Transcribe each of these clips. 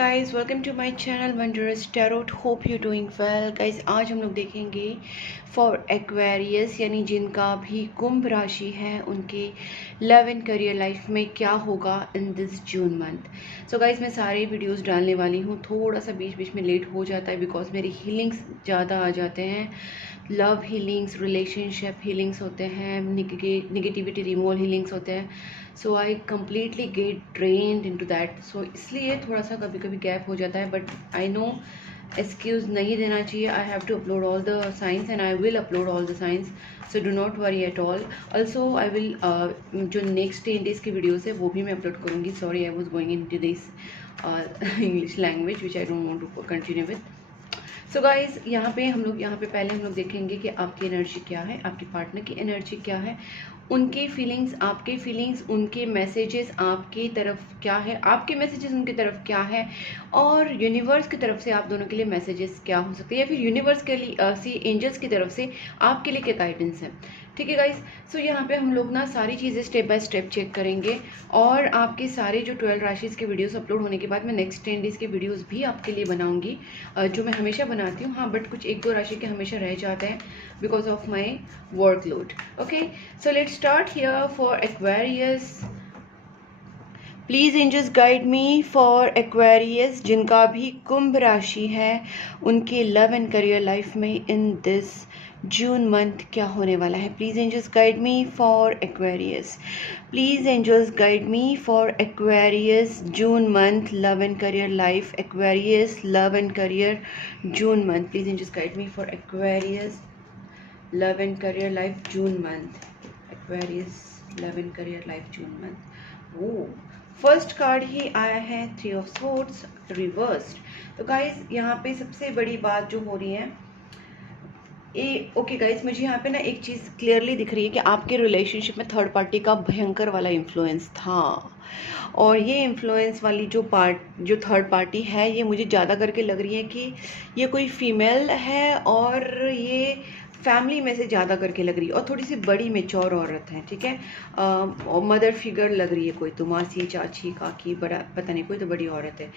guys, welcome to my channel Wondrous Tarot. Hope you doing well guys. आज हम लोग देखेंगे फॉर एक्वेरियस यानी जिनका भी कुंभ राशि है उनके लव एंड करियर लाइफ में क्या होगा इन this June month. So guys मैं सारे वीडियोस डालने वाली हूँ, थोड़ा सा बीच बीच में लेट हो जाता है बिकॉज मेरी हीलिंग्स ज़्यादा आ जाते हैं। लव हीलिंग्स, रिलेशनशिप हीलिंग्स होते हैं, निगेटिविटी रिमूवल हीलिंग्स होते हैं। So I completely get drained into that. So इसलिए थोड़ा सा कभी कभी गैप हो जाता है, बट आई नो एक्सक्यूज नहीं देना चाहिए। I have to upload all the signs and I will upload all the signs, so do not worry at all. Also I will जो नेक्स्ट 10 डेज की वीडियोज़ है वो भी मैं अपलोड करूँगी। Sorry, I was going into this English language which I don't want to continue with. So guys यहाँ पे पहले हम लोग देखेंगे कि आपकी एनर्जी क्या है, आपके पार्टनर की एनर्जी क्या है, उनके फीलिंग्स, आपके फीलिंग्स, उनके मैसेजेस आपकी तरफ क्या है, आपके मैसेजेस उनकी तरफ क्या है, और यूनिवर्स की तरफ से आप दोनों के लिए मैसेजेस क्या हो सकते हैं, या फिर यूनिवर्स के लिए एंजल्स की तरफ से आपके लिए क्या गाइडेंस है। ठीक है गाइज। सो यहाँ पे हम लोग ना सारी चीज़ें स्टेप बाय स्टेप चेक करेंगे, और आपके सारे जो 12 राशिज़ के वीडियोस अपलोड होने के बाद मैं नेक्स्ट 10 डेज़ के वीडियोस भी आपके लिए बनाऊंगी, जो मैं हमेशा बनाती हूँ। हाँ, बट कुछ 1-2 राशि के हमेशा रह जाते हैं because of my workload. Okay, so let's start here for Aquarius. Please angels guide me for Aquarius जिनका भी कुंभ राशि है उनके लव एंड करियर लाइफ में इन दिस जून मंथ क्या होने वाला है। Please angels guide me for Aquarius. Please angels guide me for Aquarius June month love and career life. Aquarius love and career June month. Please angels guide me for Aquarius love and career life June month. Aquarius love and career life June month. Oh, first card ही आया है 3 of swords reversed. तो guys यहाँ पे सबसे बड़ी बात जो हो रही है, ओके गाइज, मुझे यहाँ पे ना एक चीज़ क्लियरली दिख रही है कि आपके रिलेशनशिप में थर्ड पार्टी का भयंकर वाला इन्फ्लुएंस था, और ये इन्फ्लुएंस वाली जो थर्ड पार्टी है, ये मुझे ज़्यादा करके लग रही है कि ये कोई फीमेल है, और ये फैमिली में से ज़्यादा करके लग रही है, और थोड़ी सी बड़ी मेच्योर औरत है। ठीक है, और मदर फिगर लग रही है, कोई तो मासी, चाची, काकी, बड़ा पता नहीं, कोई तो बड़ी औरत है।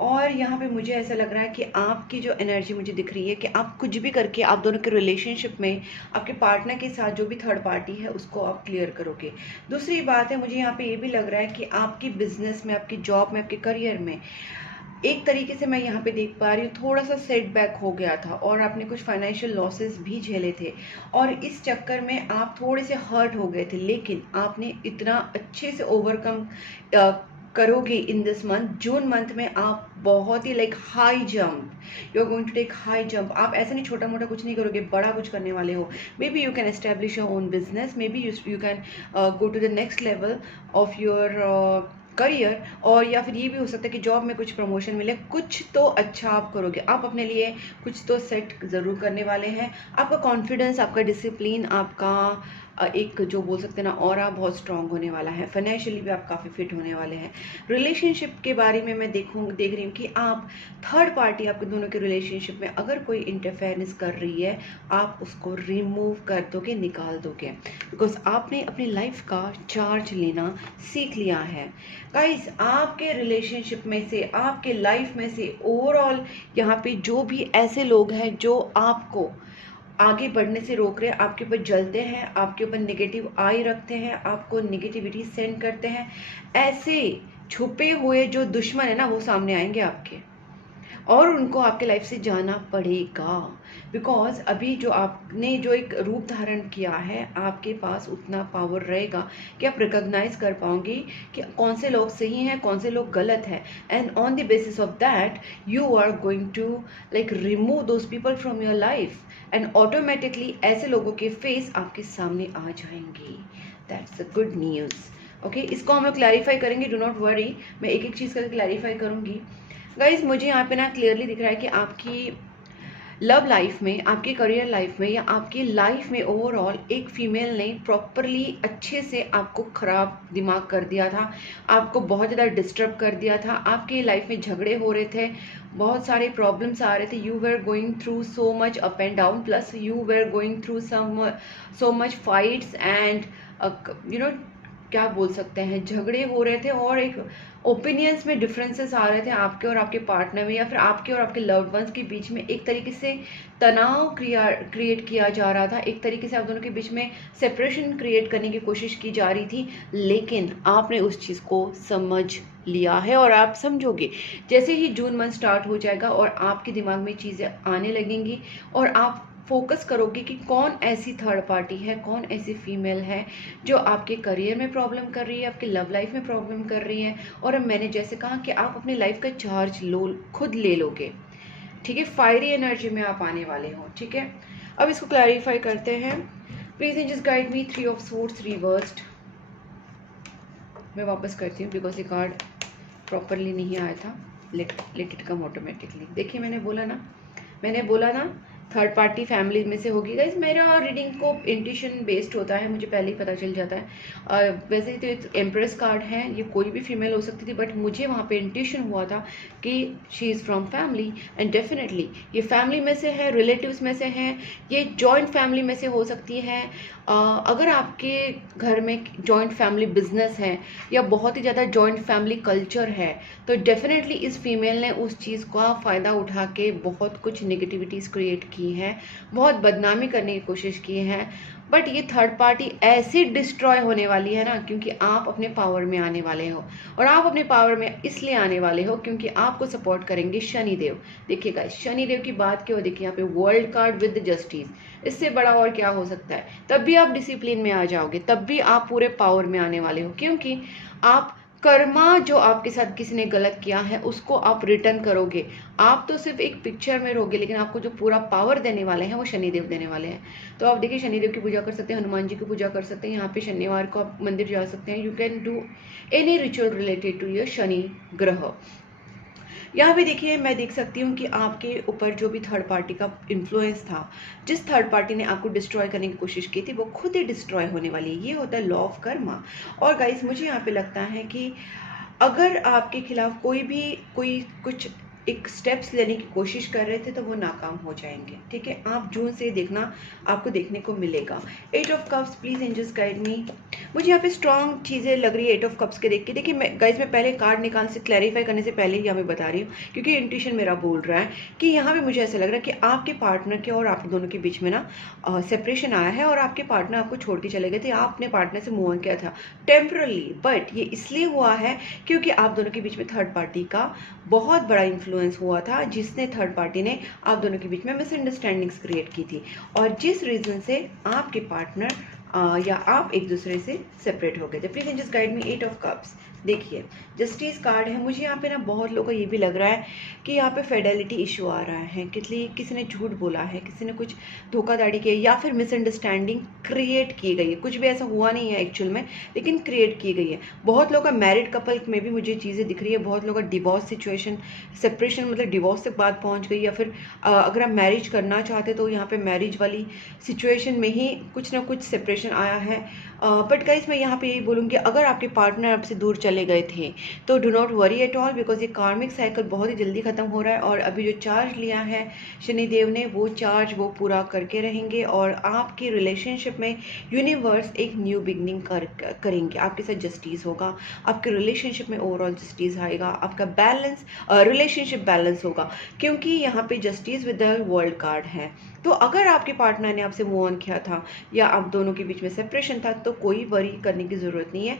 और यहाँ पे मुझे ऐसा लग रहा है कि आपकी जो एनर्जी मुझे दिख रही है कि आप कुछ भी करके आप दोनों के रिलेशनशिप में आपके पार्टनर के साथ जो भी थर्ड पार्टी है उसको आप क्लियर करोगे। दूसरी बात है, मुझे यहाँ पे ये भी लग रहा है कि आपकी बिजनेस में, आपकी जॉब में, आपके करियर में एक तरीके से मैं यहाँ पे देख पा रही हूँ थोड़ा सा सेटबैक हो गया था, और आपने कुछ फाइनेंशियल लॉसेस भी झेले थे, और इस चक्कर में आप थोड़े से हर्ट हो गए थे, लेकिन आपने इतना अच्छे से ओवरकम करोगे in this month. June month में आप बहुत ही like high jump, you are going to take high jump. आप ऐसा नहीं छोटा मोटा कुछ नहीं करोगे, बड़ा कुछ करने वाले हो। Maybe you can establish your own business, maybe you can go to the next level of your career, और या फिर ये भी हो सकता है कि जॉब में कुछ प्रमोशन मिले। कुछ तो अच्छा आप करोगे, आप अपने लिए कुछ तो सेट ज़रूर करने वाले हैं। आपका कॉन्फिडेंस, आपका डिसिप्लिन, आपका एक जो बोल सकते हैं ना ऑरा बहुत स्ट्रांग होने वाला है। फाइनेंशियली भी आप काफ़ी फिट होने वाले हैं। रिलेशनशिप के बारे में मैं देख रही हूँ कि आप थर्ड पार्टी, आपके दोनों के रिलेशनशिप में अगर कोई इंटरफेरेंस कर रही है, आप उसको रिमूव कर दोगे, निकाल दोगे, बिकॉज आपने अपनी लाइफ का चार्ज लेना सीख लिया है। गाइस, आपके रिलेशनशिप में से, आपके लाइफ में से ओवरऑल यहाँ पे जो भी ऐसे लोग हैं जो आपको आगे बढ़ने से रोक रहे हैं, आपके ऊपर जलते हैं, आपके ऊपर नेगेटिव आई रखते हैं, आपको नेगेटिविटी सेंड करते हैं, ऐसे छुपे हुए जो दुश्मन है ना वो सामने आएंगे आपके, और उनको आपके लाइफ से जाना पड़ेगा। बिकॉज अभी जो आपने जो एक रूप धारण किया है, आपके पास उतना पावर रहेगा कि आप रिकॉग्नाइज कर पाओगे कि कौन से लोग सही हैं, कौन से लोग गलत हैं, and on the basis of that you are going to like remove those people from your life, and automatically ऐसे लोगों के फेस आपके सामने आ जाएंगे। That's a good news. Okay, इसको हम लोग क्लैरिफाई करेंगे, डू नॉट वरी, मैं एक एक चीज़ करके क्लैरिफाई करूंगी। गाइज, मुझे यहाँ पे ना क्लियरली दिख रहा है कि आपकी लव लाइफ में, आपकी करियर लाइफ में, या आपकी लाइफ में ओवरऑल एक फीमेल ने प्रॉपरली अच्छे से आपको खराब दिमाग कर दिया था, आपको बहुत ज़्यादा डिस्टर्ब कर दिया था, आपकी लाइफ में झगड़े हो रहे थे, बहुत सारे प्रॉब्लम्स आ रहे थे, you were going through so much up and down, plus you were going through so much fights and you know क्या बोल सकते हैं, झगड़े हो रहे थे और एक ओपिनियंस में डिफरेंसेस आ रहे थे आपके और आपके पार्टनर में, या फिर आपके और आपके लव्ड वंस के बीच में एक तरीके से तनाव क्रिएट किया जा रहा था, एक तरीके से आप दोनों के बीच में सेपरेशन क्रिएट करने की कोशिश की जा रही थी। लेकिन आपने उस चीज़ को समझ लिया है और आप समझोगे जैसे ही जून मंथ स्टार्ट हो जाएगा और आपके दिमाग में चीज़ें आने लगेंगी और आप फोकस करोगे कि कौन ऐसी थर्ड पार्टी है, कौन ऐसी फीमेल है जो आपके करियर में प्रॉब्लम कर रही है, आपके लव लाइफ में प्रॉब्लम कर रही है। और अब मैंने जैसे कहा कि आप अपनी लाइफ का चार्ज लो, खुद ले लोगे, ठीक है, फायरी एनर्जी में आप आने वाले हो, ठीक है। अब इसको क्लैरिफाई करते हैं। Please just guide me 3 of swords reversed. मैं वापस करती हूँ बिकॉज ये कार्ड प्रॉपरली नहीं आया था। Let it come automatically. देखिए मैंने बोला ना थर्ड पार्टी फैमिली में से होगी। गाइस मेरा रीडिंग को इंट्यूशन बेस्ड होता है, मुझे पहले ही पता चल जाता है। वैसे तो एक एम्प्रेस कार्ड है, ये कोई भी फीमेल हो सकती थी, बट मुझे वहाँ पे इंट्यूशन हुआ था कि she is from family and definitely ये फैमिली में से है, रिलेटिव्स में से हैं, ये जॉइंट फैमिली में से हो सकती है। अगर आपके घर में जॉइंट फैमिली बिजनेस है या बहुत ही ज़्यादा जॉइंट फैमिली कल्चर है तो डेफिनेटली इस फीमेल ने उस चीज़ का फ़ायदा उठा के बहुत कुछ नेगेटिविटीज़ क्रिएट की हैं, बहुत बदनामी करने की कोशिश की है। बट ये थर्ड पार्टी ऐसे डिस्ट्रॉय होने वाली है ना, क्योंकि आप अपने पावर में आने वाले हो। और आप अपने पावर में इसलिए आने वाले हो क्योंकि आपको सपोर्ट करेंगे शनिदेव। देखिएगा शनिदेव की बात क्यों, देखिए यहाँ पे वर्ल्ड कार्ड विद जस्टिस, इससे बड़ा और क्या हो सकता है। तब भी आप डिसिप्लिन में आ जाओगे, तब भी आप पूरे पावर में आने वाले हो, क्योंकि आप कर्मा जो आपके साथ किसी ने गलत किया है उसको आप रिटर्न करोगे। आप तो सिर्फ एक पिक्चर में रहोगे, लेकिन आपको जो पूरा पावर देने वाले हैं वो शनिदेव देने वाले हैं। तो आप देखिए शनिदेव की पूजा कर सकते हैं, हनुमान जी की पूजा कर सकते हैं, यहाँ पे शनिवार को आप मंदिर जा सकते हैं। You can do any ritual related to your Shani grah. यहाँ पे देखिए मैं देख सकती हूँ कि आपके ऊपर जो भी थर्ड पार्टी का इन्फ्लुएंस था, जिस थर्ड पार्टी ने आपको डिस्ट्रॉय करने की कोशिश की थी, वो खुद ही डिस्ट्रॉय होने वाली है। ये होता है लॉ ऑफ कर्मा। और गाइस मुझे यहाँ पे लगता है कि अगर आपके खिलाफ कोई कुछ एक स्टेप्स लेने की कोशिश कर रहे थे तो वो नाकाम हो जाएंगे, ठीक है। आप जून से देखना, आपको देखने को मिलेगा। 8 of cups, please angels guide me. मुझे यहाँ पे स्ट्रॉन्ग चीज़ें लग रही है 8 ऑफ कप्स के देख के। देखिए मैं गाइज मैं पहले कार्ड निकाल से क्लैरिफाई करने से पहले ही यहाँ पे बता रही हूँ, क्योंकि इंट्यूशन मेरा बोल रहा है कि यहाँ पे मुझे ऐसा लग रहा है कि आपके पार्टनर के और आप दोनों के बीच में ना सेपरेशन आया है और आपके पार्टनर आपको छोड़ के चले गए थे। आपने पार्टनर से मूव ऑन किया था टेम्परली, बट ये इसलिए हुआ है क्योंकि आप दोनों के बीच में थर्ड पार्टी का बहुत बड़ा इन्फ्लुएंस हुआ था, जिसने थर्ड पार्टी ने आप दोनों के बीच में मिसअंडरस्टैंडिंग्स क्रिएट की थी, और जिस रीजन से आपके पार्टनर या आप एक दूसरे से सेपरेट हो गए थे। Please just guide me 8 of cups. देखिए जस्टिस कार्ड है, मुझे यहाँ पे ना बहुत लोगों को ये भी लग रहा है कि यहाँ पे फेडेलिटी इशू आ रहा है, किसी ने झूठ बोला है, किसी ने कुछ धोखाधड़ी की है या फिर मिसअंडरस्टैंडिंग क्रिएट की गई है। कुछ भी ऐसा हुआ नहीं है एक्चुअल में, लेकिन क्रिएट की गई है। बहुत लोगों का मैरिड कपल में भी मुझे चीज़ें दिख रही है, बहुत लोगों का डिवोर्स सिचुएशन, सेपरेशन मतलब डिवोर्स तक बात पहुँच गई, या फिर अगर आप मैरिज करना चाहते तो यहाँ पे मैरिज वाली सिचुएशन में ही कुछ ना कुछ सेपरेशन आया है। बट गाइस मैं यहाँ पे यही बोलूँगी, अगर आपके पार्टनर आपसे दूर चले गए थे तो do not worry at all, because ये कार्मिक साइकिल बहुत ही जल्दी खत्म हो रहा है। और अभी जो चार्ज लिया है शनिदेव ने, वो चार्ज वो पूरा करके रहेंगे, और आपकी रिलेशनशिप में यूनिवर्स एक न्यू बिगनिंग करेंगे। आपके साथ जस्टिस होगा, आपके रिलेशनशिप में ओवरऑल जस्टिस आएगा, आपका बैलेंस रिलेशनशिप बैलेंस होगा, क्योंकि यहाँ पे justice with the world card है। तो अगर आपके पार्टनर ने आपसे मूव ऑन किया था या आप दोनों के बीच में सेपरेशन था तो कोई वरी करने की ज़रूरत नहीं है।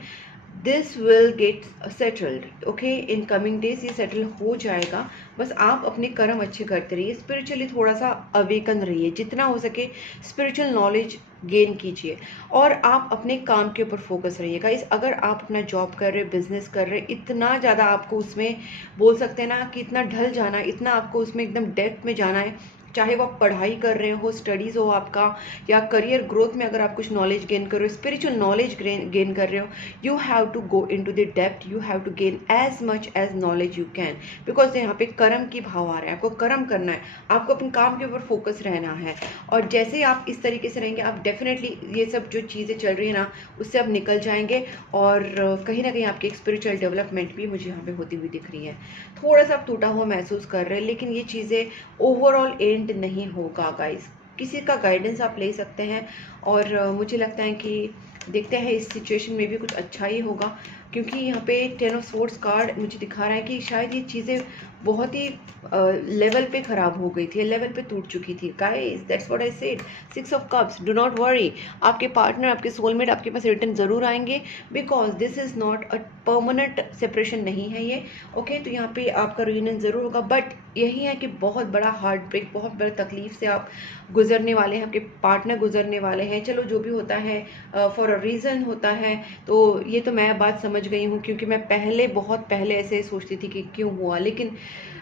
This will get settled, okay, in coming days ये सेटल हो जाएगा। बस आप अपने कर्म अच्छे करते रहिए, स्पिरिचुअली थोड़ा सा अवेकन रहिए, जितना हो सके स्पिरिचुअल नॉलेज गेन कीजिए, और आप अपने काम के ऊपर फोकस रहिएगा। इस अगर आप अपना जॉब कर रहे, बिजनेस कर रहे, इतना ज़्यादा आपको उसमें बोल सकते हैं ना कि इतना ढल जाना, इतना आपको उसमें एकदम डेप्थ में जाना है, चाहे वो आप पढ़ाई कर रहे हो, स्टडीज़ हो आपका, या करियर ग्रोथ में अगर आप कुछ नॉलेज गेन कर रहे हो, स्पिरिचुअल नॉलेज गेन कर रहे हो, you have to go into the depth, you have to gain as much as knowledge you can, because यहाँ पे कर्म की भाव आ रहा है। आपको कर्म करना है, आपको अपने काम के ऊपर फोकस रहना है, और जैसे आप इस तरीके से रहेंगे आप डेफिनेटली ये सब जो चीज़ें चल रही है ना उससे आप निकल जाएंगे, और कहीं ना कहीं आपकी एक स्पिरिचुअल डेवलपमेंट भी मुझे यहाँ पे होती हुई दिख रही है। थोड़ा सा आप टूटा हुआ महसूस कर रहे हैं, लेकिन ये चीज़ें ओवरऑल एंड नहीं होगा गाइस। किसी का गाइडेंस आप ले सकते हैं, और मुझे लगता है कि देखते हैं इस सिचुएशन में भी कुछ अच्छा ही होगा, क्योंकि यहाँ पे 10 ऑफ स्वॉर्ड्स कार्ड मुझे दिखा रहा है कि शायद ये चीज़ें बहुत ही लेवल पे ख़राब हो गई थी, लेवल पे टूट चुकी थी। Guys that's what I said. 6 of cups, do not worry, आपके पार्टनर, आपके सोलमेट आपके पास रिटर्न ज़रूर आएंगे, because this is not a permanent separation नहीं है ये। ओके तो यहाँ पे आपका रियूनियन ज़रूर होगा, बट यही है कि बहुत बड़ा हार्ट ब्रेक, बहुत बड़ा तकलीफ से आप गुजरने वाले हैं, आपके पार्टनर गुजरने वाले हैं। चलो जो भी होता है फॉर अ रीज़न होता है, तो ये तो मैं बात समझ गई हूँ, क्योंकि मैं पहले बहुत पहले ऐसे सोचती थी कि क्यों हुआ, लेकिन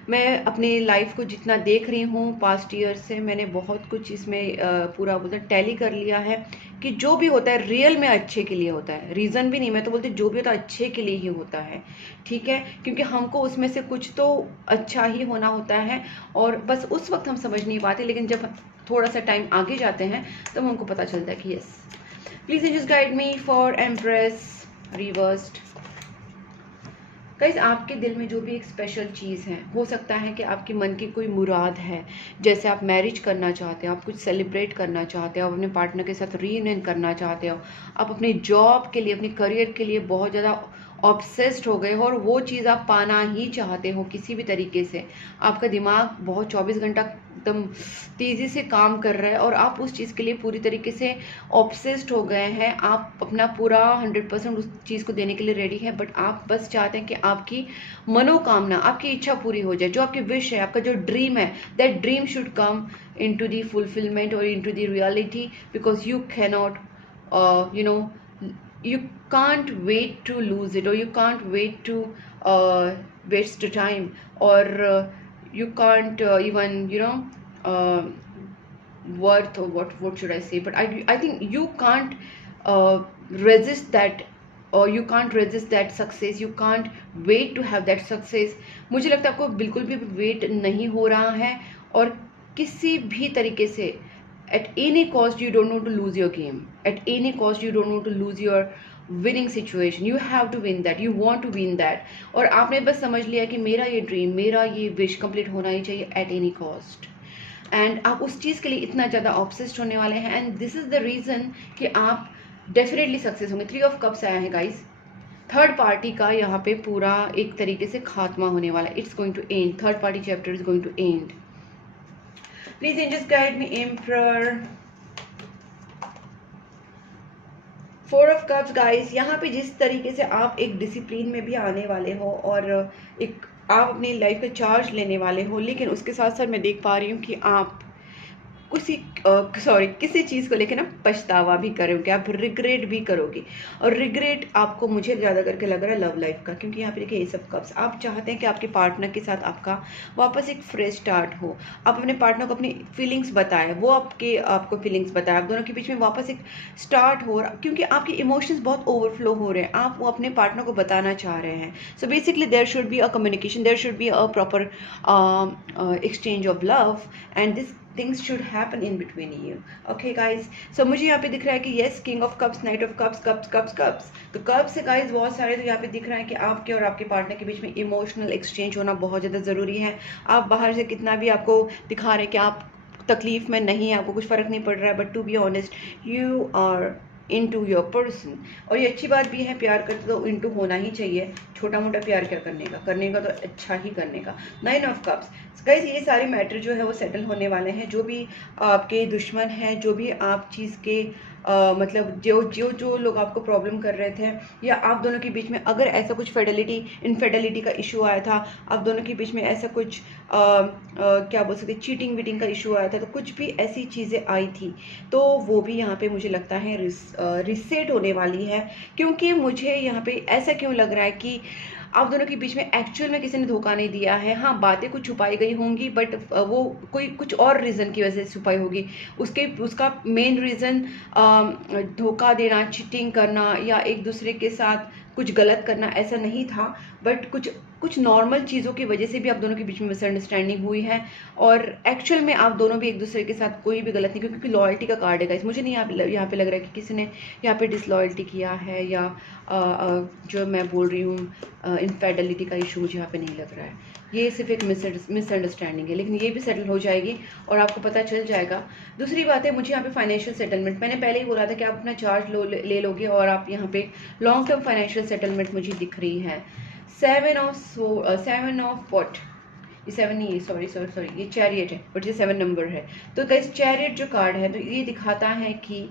मैं अपनी लाइफ को जितना देख रही हूँ पास्ट ईयर से, मैंने बहुत कुछ इसमें पूरा मतलब टैली कर लिया है कि जो भी होता है रियल में अच्छे के लिए होता है, रीज़न भी नहीं, मैं तो बोलती जो भी होता है अच्छे के लिए ही होता है, ठीक है, क्योंकि हमको उसमें से कुछ तो अच्छा ही होना होता है, और बस उस वक्त हम समझ नहीं पाते, लेकिन जब थोड़ा सा टाइम आगे जाते हैं तब हमको पता चलता है कि yes. Please just guide me for empress reversed. Guys आपके दिल में जो भी एक स्पेशल चीज़ है, हो सकता है कि आपके मन की कोई मुराद है, जैसे आप मैरिज करना चाहते हो, आप कुछ सेलिब्रेट करना चाहते हो, आप अपने पार्टनर के साथ रीयूनियन करना चाहते हो, आप अपने जॉब के लिए, अपने करियर के लिए बहुत ज़्यादा ऑब्सेस्ड हो गए हो, और वो चीज़ आप पाना ही चाहते हो किसी भी तरीके से। आपका दिमाग बहुत 24 घंटा एकदम तेज़ी से काम कर रहा है, और आप उस चीज़ के लिए पूरी तरीके से ऑब्सेस्ड हो गए हैं। आप अपना पूरा 100% उस चीज़ को देने के लिए रेडी है, बट आप बस चाहते हैं कि आपकी मनोकामना, आपकी इच्छा पूरी हो जाए, जो आपकी विश है, आपका जो ड्रीम है, that dream should come into the fulfillment or into the reality, because you cannot you can't wait to lose it, or you can't wait to waste the time, or you can't even uh, worth, or what should I say, but I think you can't resist that, or you can't resist that success, you can't wait to have that success। मुझे लगता है आपको बिल्कुल भी wait नहीं हो रहा है, और किसी भी तरीके से at any cost you don't want to lose your game, at any cost you don't want to lose your winning situation, you have to win that, you want to win that, और आपने बस समझ लिया कि मेरा ये dream, मेरा ये विश कंप्लीट होना ही चाहिए at any cost, एंड आप उस चीज़ के लिए इतना ज़्यादा ऑब्सेस्ड होने वाले हैं, and this is the reason कि आप डेफिनेटली सक्सेस होंगे। 3 ऑफ कप्स आया है गाइस, थर्ड पार्टी का यहाँ पे पूरा एक तरीके से खात्मा होने वाला है, it's going to end, third party chapter is going to end. Please angels guide me emperor. 4 of cups guys, यहाँ पे जिस तरीके से आप एक डिसिप्लिन में भी आने वाले हो, और एक आप अपनी लाइफ का चार्ज लेने वाले हो, लेकिन उसके साथ साथ मैं देख पा रही हूँ कि आप किसी चीज़ को लेकर ना पछतावा भी करोगे, आप रिग्रेट भी करोगे, और रिग्रेट आपको, मुझे ज़्यादा करके लग रहा है लव लाइफ का, क्योंकि यहाँ पे देखिए ये सब कप्स, आप चाहते हैं कि आपके पार्टनर के साथ आपका वापस एक फ्रेश स्टार्ट हो, आप अपने पार्टनर को अपनी फीलिंग्स बताएं, वो आपको फीलिंग्स बताएं, आप दोनों के बीच में वापस एक स्टार्ट हो, क्योंकि आपके इमोशंस बहुत ओवरफ्लो हो रहे हैं, आप वो अपने पार्टनर को बताना चाह रहे हैं। So basically there should be a communication, there should be a proper exchange of love, and this things should happen in between you. Okay guys, so मुझे यहाँ पे दिख रहा है कि yes, king of cups, knight of cups, cups, तो cups है guys बहुत सारे, तो यहाँ पे दिख रहा है कि आपके और आपके पार्टनर के बीच में इमोशनल एक्सचेंज होना बहुत ज़्यादा ज़रूरी है। आप बाहर से कितना भी आपको दिखा रहे हैं कि आप तकलीफ में नहीं है, आपको कुछ फ़र्क नहीं पड़ रहा है, but to be honest you are into your person, और ये अच्छी बात भी है, प्यार करते तो इनटू होना ही चाहिए, छोटा मोटा प्यार क्या करने का तो अच्छा ही करने का। 9 ऑफ कप्स गाइस, ये सारे मैटर जो है वो सेटल होने वाले हैं, जो भी आपके दुश्मन हैं, जो भी आप चीज़ के मतलब जो लोग आपको प्रॉब्लम कर रहे थे, या आप दोनों के बीच में अगर ऐसा कुछ इनफेडिलिटी का इशू आया था, आप दोनों के बीच में ऐसा कुछ क्या बोल सकते, चीटिंग वीटिंग का इशू आया था, तो कुछ भी ऐसी चीज़ें आई थी, तो वो भी यहाँ पे मुझे लगता है रिसेट होने वाली है। क्योंकि मुझे यहाँ पे ऐसा क्यों लग रहा है कि आप दोनों के बीच में एक्चुअल में किसी ने धोखा नहीं दिया है, हाँ बातें कुछ छुपाई गई होंगी, बट वो कोई कुछ और रीज़न की वजह से छुपाई होगी, उसका मेन रीज़न धोखा देना, चीटिंग करना, या एक दूसरे के साथ कुछ गलत करना ऐसा नहीं था, बट कुछ कुछ नॉर्मल चीज़ों की वजह से भी आप दोनों के बीच में मिसअंडरस्टैंडिंग हुई है, और एक्चुअल में आप दोनों भी एक दूसरे के साथ कोई भी गलत नहीं, क्योंकि लॉयल्टी का कार्ड है गाइस। मुझे नहीं यहाँ पे लग रहा है कि किसी ने यहाँ पे डिसलॉयल्टी किया है, या जो मैं बोल रही हूँ इनफेडलिटी का इशू मुझे यहाँ पे नहीं लग रहा है। ये सिर्फ एक मिसअंडरस्टैंडिंग है, लेकिन ये भी सेटल हो जाएगी और आपको पता चल जाएगा। दूसरी बात है, मुझे यहाँ पे फाइनेंशियल सेटलमेंट, मैंने पहले ही बोला था कि आप अपना चार्ज ले लोगे, और आप यहाँ पे लॉन्ग टर्म फाइनेंशियल सेटलमेंट मुझे दिख रही है। सेवन ऑफ वॉट, ये 7 नहीं है, सॉरी ये चैरियट है, बट ये 7 नंबर है। तो गाइस चैरियट जो कार्ड है, तो ये दिखाता है कि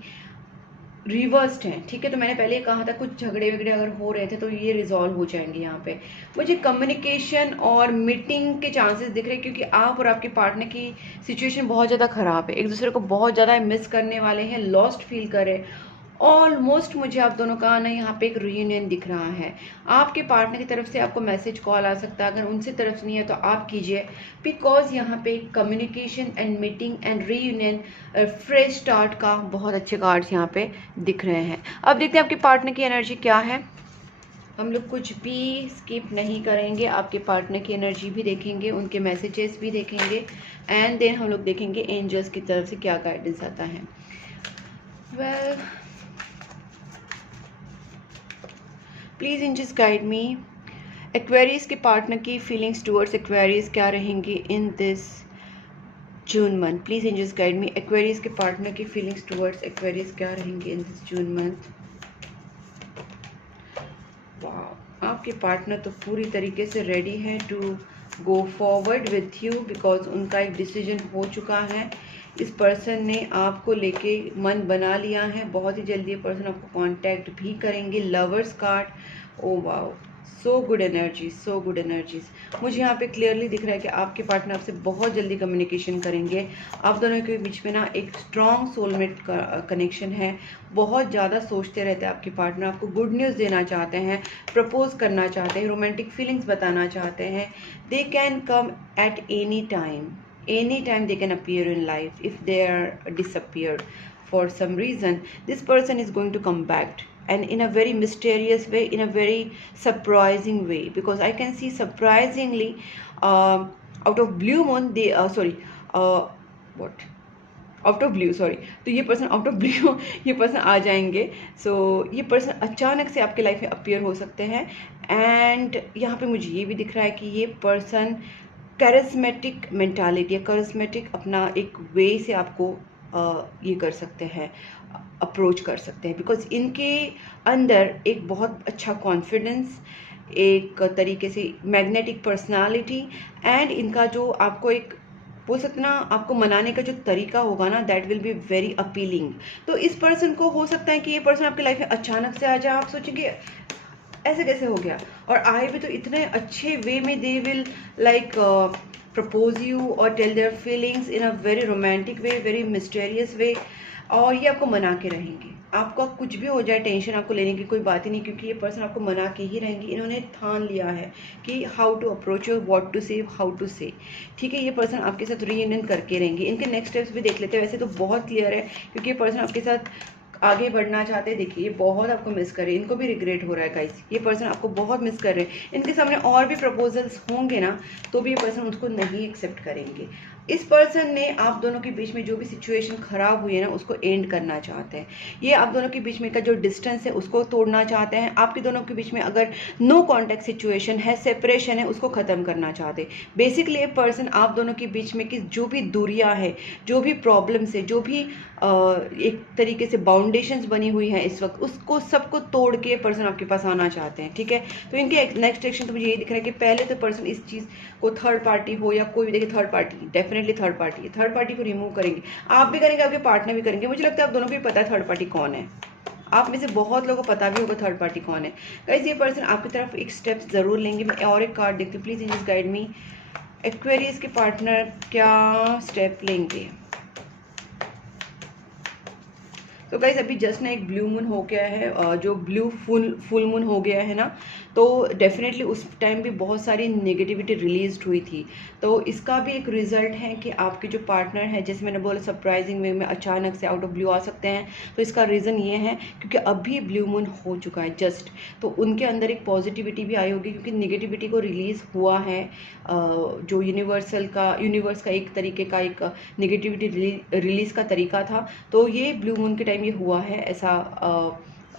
रिवर्स्ड हैं, ठीक है। तो मैंने पहले कहा था कुछ झगड़े वगड़े अगर हो रहे थे तो ये रिजॉल्व हो जाएंगे। यहाँ पे मुझे कम्युनिकेशन और मीटिंग के चांसेस दिख रहे हैं, क्योंकि आप और आपके पार्टनर की सिचुएशन बहुत ज़्यादा ख़राब है, एक दूसरे को बहुत ज़्यादा मिस करने वाले हैं, लॉस्ट फील कर रहे हैं। ऑलमोस्ट मुझे आप दोनों का ना यहाँ पे एक रीयूनियन दिख रहा है। आपके पार्टनर की तरफ से आपको मैसेज कॉल आ सकता है, अगर उनसे तरफ से नहीं है तो आप कीजिए, बिकॉज यहाँ पे communication and meeting and reunion, fresh start का बहुत अच्छे कार्ड्स यहाँ पे दिख रहे हैं। अब देखते हैं आपके पार्टनर की एनर्जी क्या है। हम लोग कुछ भी स्किप नहीं करेंगे, आपके पार्टनर की एनर्जी भी देखेंगे, उनके मैसेजेस भी देखेंगे, एंड देन हम लोग देखेंगे एंजल्स की तरफ से क्या गाइडेंस आता है। Well, please angels guide me. Aquarius के पार्टनर की फीलिंग्स टुवर्ड्स एक्वेरियस क्या रहेंगी in this June month. Please angels guide me. Aquarius के पार्टनर की फीलिंग्स टुवर्ड्स एक्वेरियस क्या रहेंगी इन दिस जून मंथ। वाह, आपके पार्टनर तो पूरी तरीके से रेडी है to go forward with you, because उनका एक डिसीजन हो चुका है। इस पर्सन ने आपको लेके मन बना लिया है, बहुत ही जल्दी ये पर्सन आपको कांटेक्ट भी करेंगे। Lovers card, oh wow, so good energy, so good energies. मुझे यहाँ पे क्लियरली दिख रहा है कि आपके पार्टनर आपसे बहुत जल्दी कम्युनिकेशन करेंगे। आप दोनों के बीच में ना एक स्ट्रॉन्ग सोलमेट का कनेक्शन है। बहुत ज़्यादा सोचते रहते हैं आपके पार्टनर, आपको गुड न्यूज़ देना चाहते हैं, प्रपोज करना चाहते हैं, रोमांटिक फीलिंग्स बताना चाहते हैं। They can come at any time they can appear in life. If they are disappeared for some reason, this person is going to come back, and in a very mysterious way, in a very surprising way, because I can see surprisingly out of blue moon they out of blue, sorry, तो ये person out of blue ये person आ जाएंगे। सो ये person अचानक से आपके life में appear हो सकते हैं। एंड यहाँ पे मुझे ये भी दिख रहा है कि ये पर्सन कैरिस्मेटिक मेंटालिटी, कैरिस्मेटिक अपना एक वे से आपको ये कर सकते हैं, अप्रोच कर सकते हैं, बिकॉज इनके अंदर एक बहुत अच्छा कॉन्फिडेंस, एक तरीके से मैग्नेटिक पर्सनालिटी, एंड इनका जो आपको एक बोल सकते ना, आपको मनाने का जो तरीका होगा ना, that will be very appealing. तो इस पर्सन को हो सकता है कि ये पर्सन आपकी लाइफ में अचानक से आ जाए, आप सोचेंगे ऐसे कैसे हो गया, और आए भी तो इतने अच्छे वे में, they will like propose you और tell their feelings in a very romantic way, very mysterious way, और ये आपको मना के रहेंगे। आपका कुछ भी हो जाए, टेंशन आपको लेने की कोई बात ही नहीं, क्योंकि ये पर्सन आपको मना के ही रहेंगे। इन्होंने ठान लिया है कि how to approach you, what to say, how to say, ठीक है। ये पर्सन आपके साथ रीयूनियन करके रहेंगे। इनके नेक्स्ट स्टेप्स भी देख लेते हैं। वैसे तो बहुत क्लियर है, क्योंकि ये पर्सन आपके साथ आगे बढ़ना चाहते हैं। देखिए, ये बहुत आपको मिस कर रहे हैं, इनको भी रिग्रेट हो रहा है गाइस, ये पर्सन आपको बहुत मिस कर रहे हैं। इनके सामने और भी प्रपोजल्स होंगे ना, तो भी ये पर्सन उसको नहीं एक्सेप्ट करेंगे। इस पर्सन ने आप दोनों के बीच में जो भी सिचुएशन खराब हुई है ना, उसको एंड करना चाहते हैं। ये आप दोनों के बीच में का जो डिस्टेंस है उसको तोड़ना चाहते हैं। आपके दोनों के बीच में अगर नो कॉन्टैक्ट सिचुएशन है, सेपरेशन है, उसको ख़त्म करना चाहते हैं। बेसिकली ये पर्सन आप दोनों के बीच में की जो भी दूरियां है, जो भी प्रॉब्लम्स है, जो भी एक तरीके से बाउंडेशंस बनी हुई है इस वक्त, उसको सबको तोड़ के पर्सन आपके पास आना चाहते हैं, ठीक है। तो इनके नेक्स्ट एक्शन तो मुझे ये दिख रहा है कि पहले तो पर्सन इस चीज़ को, थर्ड पार्टी हो या कोई भी, देखिए third party, definitely third party को रिमूव करेंगे। आप भी करेंगे, आपके पार्टनर भी करेंगे। मुझे लगता है आप दोनों को भी पता है थर्ड पार्टी कौन है। आप में से बहुत लोगों को पता भी होगा थर्ड पार्टी कौन है। गाइस, ये पर्सन आपकी तरफ एक स्टेप जरूर लेंगे। मैं और एक कार्ड देखती हूँ, please angels guide me. Aquarius के पार्टनर क्या स्टेप लेंगे। तो गाइज अभी जस्ट ना एक ब्लू मून हो गया है, जो ब्लू फुल मून हो गया है ना, तो डेफिनेटली उस टाइम भी बहुत सारी नेगेटिविटी रिलीज हुई थी। तो इसका भी एक रिजल्ट है कि आपके जो पार्टनर है, जैसे मैंने बोला सरप्राइजिंग वे में अचानक से आउट ऑफ ब्लू आ सकते हैं। तो इसका रीज़न ये है क्योंकि अभी ब्लू मून हो चुका है जस्ट, तो उनके अंदर एक पॉजिटिविटी भी आई होगी क्योंकि नेगेटिविटी को रिलीज़ हुआ है। जो यूनिवर्स का एक तरीके का एक नेगेटिविटी रिलीज़ का तरीका था, तो ये ब्लू मून के टाइम ये हुआ है ऐसा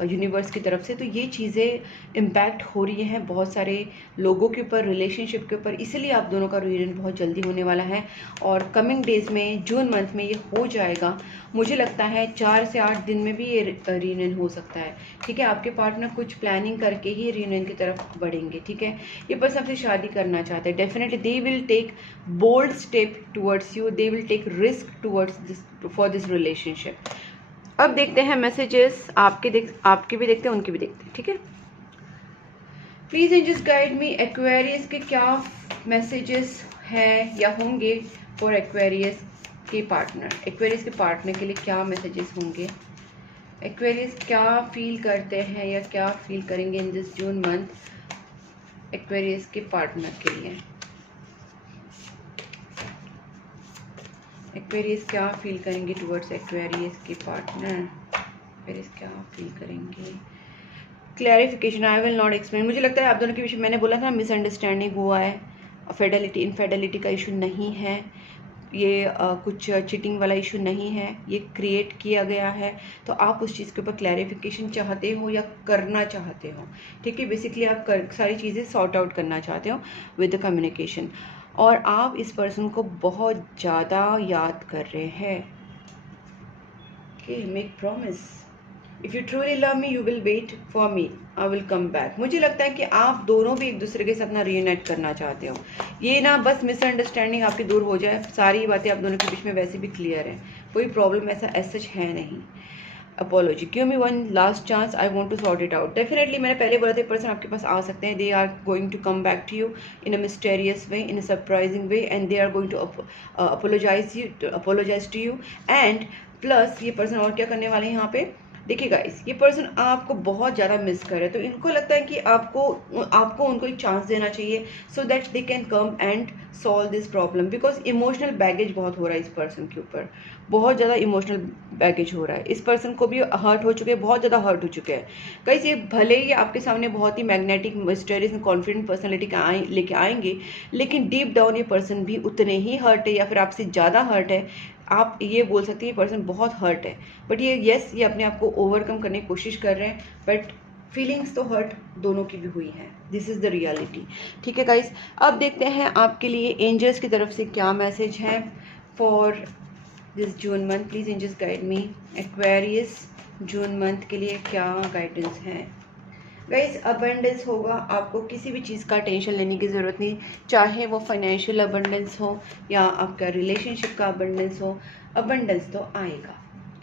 यूनिवर्स की तरफ से। तो ये चीज़ें इम्पैक्ट हो रही हैं बहुत सारे लोगों के ऊपर, रिलेशनशिप के ऊपर, इसलिए आप दोनों का रियूनियन बहुत जल्दी होने वाला है और कमिंग डेज में जून मंथ में ये हो जाएगा। मुझे लगता है 4 से 8 दिन में भी ये रियूनियन हो सकता है। ठीक है, आपके पार्टनर कुछ प्लानिंग करके ही रियूनियन की तरफ बढ़ेंगे। ठीक है, ये पर्सन आपसे शादी करना चाहते हैं, definitely they will take bold step towards you, they will take risk towards this for this relationship. अब देखते हैं मैसेजेस, आपके भी देखते हैं, उनके भी देखते हैं। ठीक है, please angels guide me, Aquarius के क्या मैसेजेस हैं या होंगे फॉर एक्वेरियस के पार्टनर। एक्वेरियस के पार्टनर के लिए क्या मैसेजेस होंगे, एक्वेरियस क्या फील करते हैं या क्या फील करेंगे इन दिस जून मंथ एक्वेरियस के पार्टनर के लिए। एक्वेरियस क्या फील करेंगे टुवर्ड्स एक्वेरियस के पार्टनर, एक्वेरियस क्या फील करेंगे। Clarification, I will not explain. मुझे लगता है आप दोनों के बीच में, मैंने बोला था मिसअंडरस्टैंडिंग हुआ है, फेडेलिटी इनफेडेलिटी का इशू नहीं है, ये कुछ चीटिंग वाला इशू नहीं है, ये क्रिएट किया गया है। तो आप उस चीज़ के ऊपर क्लैरिफिकेशन चाहते हो या करना चाहते हो। ठीक है, बेसिकली आप सारी चीज़ें सॉर्ट आउट करना चाहते हो विद द कम्युनिकेशन, और आप इस पर्सन को बहुत ज़्यादा याद कर रहे हैं। Okay, make promise, if you truly love me you will wait for me, I will come back. मुझे लगता है कि आप दोनों भी एक दूसरे के साथ ना रीयूनाइट करना चाहते हो। ये ना बस मिसअंडरस्टैंडिंग आपकी दूर हो जाए, सारी बातें आप दोनों के बीच में वैसे भी क्लियर है, कोई प्रॉब्लम ऐसा सच है नहीं। Apology, give me one last chance, I want to sort it out. Definitely मैंने पहले बोला था पर्सन आपके पास आ सकते हैं, they are going to come back to you in a mysterious way, in a surprising way, and they are going to apologize to you. And plus ये person और क्या करने वाले हैं यहाँ पे, देखिए गाइस, ये पर्सन आपको बहुत ज़्यादा मिस कर रहे हैं, तो इनको लगता है कि आपको उनको एक चांस देना चाहिए so that they can come and solve this problem, because emotional baggage बहुत हो रहा है इस पर्सन के ऊपर, बहुत ज़्यादा इमोशनल बैगेज हो रहा है। इस पर्सन को भी हर्ट हो चुके हैं, बहुत ज़्यादा हर्ट हो चुके हैं गाइस। ये भले ही आपके सामने बहुत ही magnetic, mysterious and confident personality का लेके आएंगे, लेकिन डीप डाउन ये पर्सन भी उतने ही हर्ट है या फिर आपसे ज़्यादा हर्ट है। आप ये बोल सकते हैं ये पर्सन बहुत हर्ट है, बट ये अपने आप को ओवरकम करने की कोशिश कर रहे हैं, बट फीलिंग्स तो हर्ट दोनों की भी हुई है, दिस इज़ द रियलिटी। ठीक है गाइस, अब देखते हैं आपके लिए एंजल्स की तरफ से क्या मैसेज है for this June month. Please angels guide me, Aquarius June month के लिए क्या गाइडेंस है। गाइस, अबंडेंस होगा, आपको किसी भी चीज़ का टेंशन लेने की ज़रूरत नहीं, चाहे वो फाइनेंशियल अबंडेंस हो या आपका रिलेशनशिप का अबंडेंस हो, अबंडेंस तो आएगा।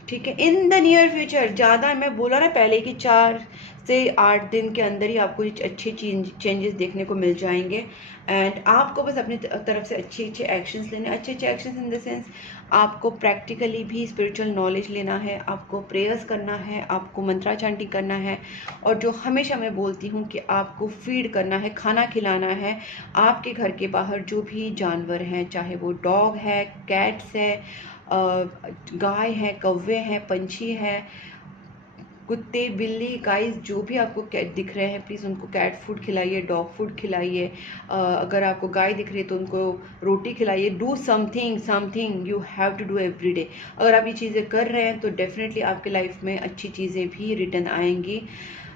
ठीक है, इन द नियर फ्यूचर। ज़्यादा मैं बोला ना पहले कि 4 से 8 दिन के अंदर ही आपको अच्छे चेंजेस देखने को मिल जाएंगे, एंड आपको बस अपनी तरफ से अच्छे एक्शंस लेने, अच्छे एक्शंस इन द सेंस आपको प्रैक्टिकली भी स्पिरिचुअल नॉलेज लेना है, आपको प्रेयर्स करना है, आपको मंत्रा चांटिंग करना है, और जो हमेशा मैं बोलती हूँ कि आपको फीड करना है, खाना खिलाना है आपके घर के बाहर जो भी जानवर हैं, चाहे वो डॉग है, कैट्स है, गाय है, कौवे हैं, पंछी हैं, कुत्ते, बिल्ली, गाइस, जो भी आपको कैट दिख रहे हैं, प्लीज़ उनको कैट फूड खिलाइए, डॉग फूड खिलाइए। अगर आपको गाय दिख रही है तो उनको रोटी खिलाइए। Do something you have to do every day. अगर आप ये चीज़ें कर रहे हैं तो डेफिनेटली आपके लाइफ में अच्छी चीज़ें भी रिटर्न आएंगी।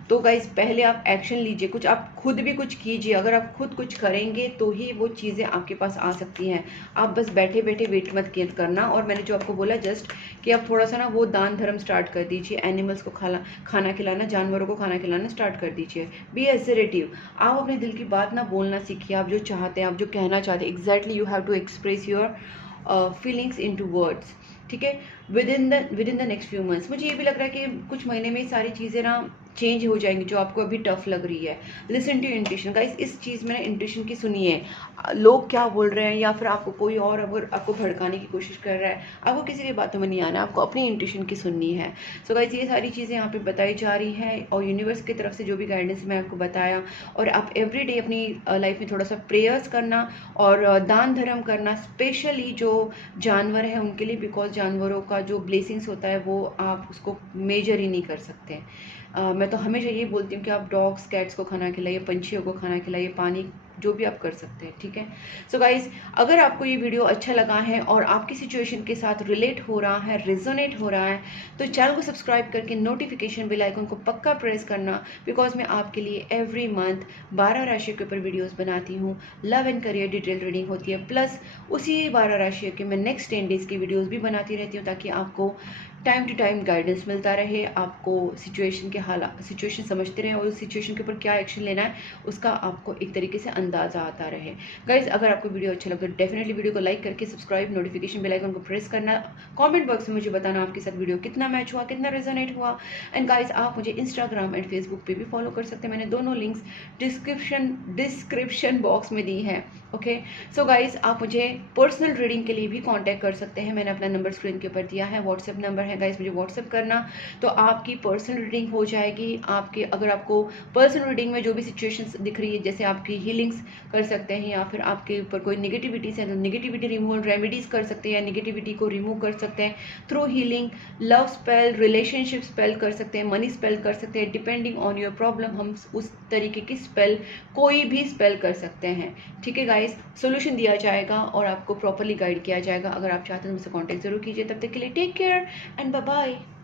तो गाइस, पहले आप एक्शन लीजिए, कुछ आप खुद भी कुछ कीजिए। अगर आप खुद कुछ करेंगे तो ही वो चीज़ें आपके पास आ सकती हैं। आप बस बैठे बैठे वेट मत करना। और मैंने जो आपको बोला जस्ट कि आप थोड़ा सा ना वो दान धर्म स्टार्ट कर दीजिए, एनिमल्स को खाना खिलाना, जानवरों को खाना खिलाना स्टार्ट कर दीजिए। बी असर्टिव, आप अपने दिल की बात ना बोलना सीखिए। आप जो चाहते हैं, आप जो कहना चाहते हैं, exactly you have to express your feelings into words. ठीक है, within the next few months. मुझे ये भी लग रहा है कि कुछ महीने में सारी चीज़ें ना चेंज हो जाएंगी जो आपको अभी टफ लग रही है। लिसन टू इंट्यूशन गाइस, इस चीज़ में इंट्यूशन की सुनिए, लोग क्या बोल रहे हैं या फिर आपको कोई और अगर आपको भड़काने की कोशिश कर रहा है, आपको किसी की बातों में नहीं आना, आपको अपनी इंट्यूशन की सुननी है। सो गाइस ये सारी चीज़ें यहाँ पे बताई जा रही है और यूनिवर्स की तरफ से जो भी गाइडेंस मैं आपको बताया, और आप एवरीडे अपनी लाइफ में थोड़ा सा प्रेयर्स करना और दान धर्म करना, स्पेशली जो जानवर है उनके लिए, बिकॉज जानवरों का जो ब्लेसिंग्स होता है वो आप उसको मेजर ही नहीं कर सकते। मैं तो हमेशा यही बोलती हूँ कि आप डॉग्स कैट्स को खाना खिलाइए, पंछियों को खाना खिलाइए, पानी जो भी आप कर सकते हैं, ठीक है। सो गाइज अगर आपको ये वीडियो अच्छा लगा है और आपकी सिचुएशन के साथ रिलेट हो रहा है, रिजोनेट हो रहा है, तो चैनल को सब्सक्राइब करके नोटिफिकेशन बेल आइकन को पक्का प्रेस करना, बिकॉज मैं आपके लिए एवरी मंथ 12 राशियों के ऊपर वीडियोस बनाती हूँ। Love and career detail reading होती है, प्लस उसी 12 राशियों के मैं नेक्स्ट 10 डेज की वीडियोस भी बनाती रहती हूँ, ताकि आपको टाइम टू टाइम गाइडेंस मिलता रहे, आपको सिचुएशन के हालात, सिचुएशन समझते रहें और उस सिचुएशन के ऊपर क्या एक्शन लेना है उसका आपको एक तरीके से अंदाजा आता रहे। गाइज अगर आपको वीडियो अच्छा लगे तो डेफिनेटली वीडियो को लाइक करके सब्सक्राइब, नोटिफिकेशन बेल आइकन को प्रेस करना, कमेंट बॉक्स में मुझे बताना आपके साथ वीडियो कितना मैच हुआ, कितना रेजोनेट हुआ। एंड गाइज आप मुझे इंस्टाग्राम एंड फेसबुक पे भी फॉलो कर सकते हैं, मैंने दोनों लिंक्स डिस्क्रिप्शन बॉक्स में दी है। ओके सो गाइज आप मुझे पर्सनल रीडिंग के लिए भी कांटेक्ट कर सकते हैं, मैंने अपना नंबर स्क्रीन के ऊपर दिया है, व्हाट्सएप नंबर है गाइज, मुझे व्हाट्सएप करना तो आपकी पर्सनल रीडिंग हो जाएगी। आपके अगर आपको पर्सनल रीडिंग में जो भी सिचुएशंस दिख रही है, जैसे आपकी हीलिंग्स कर सकते हैं या फिर आपके ऊपर कोई नेगेटिविटीज है तो नेगेटिविटी रिमूवल रेमेडीज कर सकते हैं या नेगेटिविटी को रिमूव कर सकते हैं through healing, love spell, relationship spell कर सकते हैं, मनी स्पेल कर सकते हैं, डिपेंडिंग ऑन योर प्रॉब्लम हम उस तरीके की स्पेल, कोई भी स्पेल कर सकते हैं, ठीक है गाइज। सोल्यूशन दिया जाएगा और आपको प्रॉपरली गाइड किया जाएगा। अगर आप चाहते हैं तो मुझसे कॉन्टैक्ट जरूर कीजिए। तब तक के लिए take care and bye bye.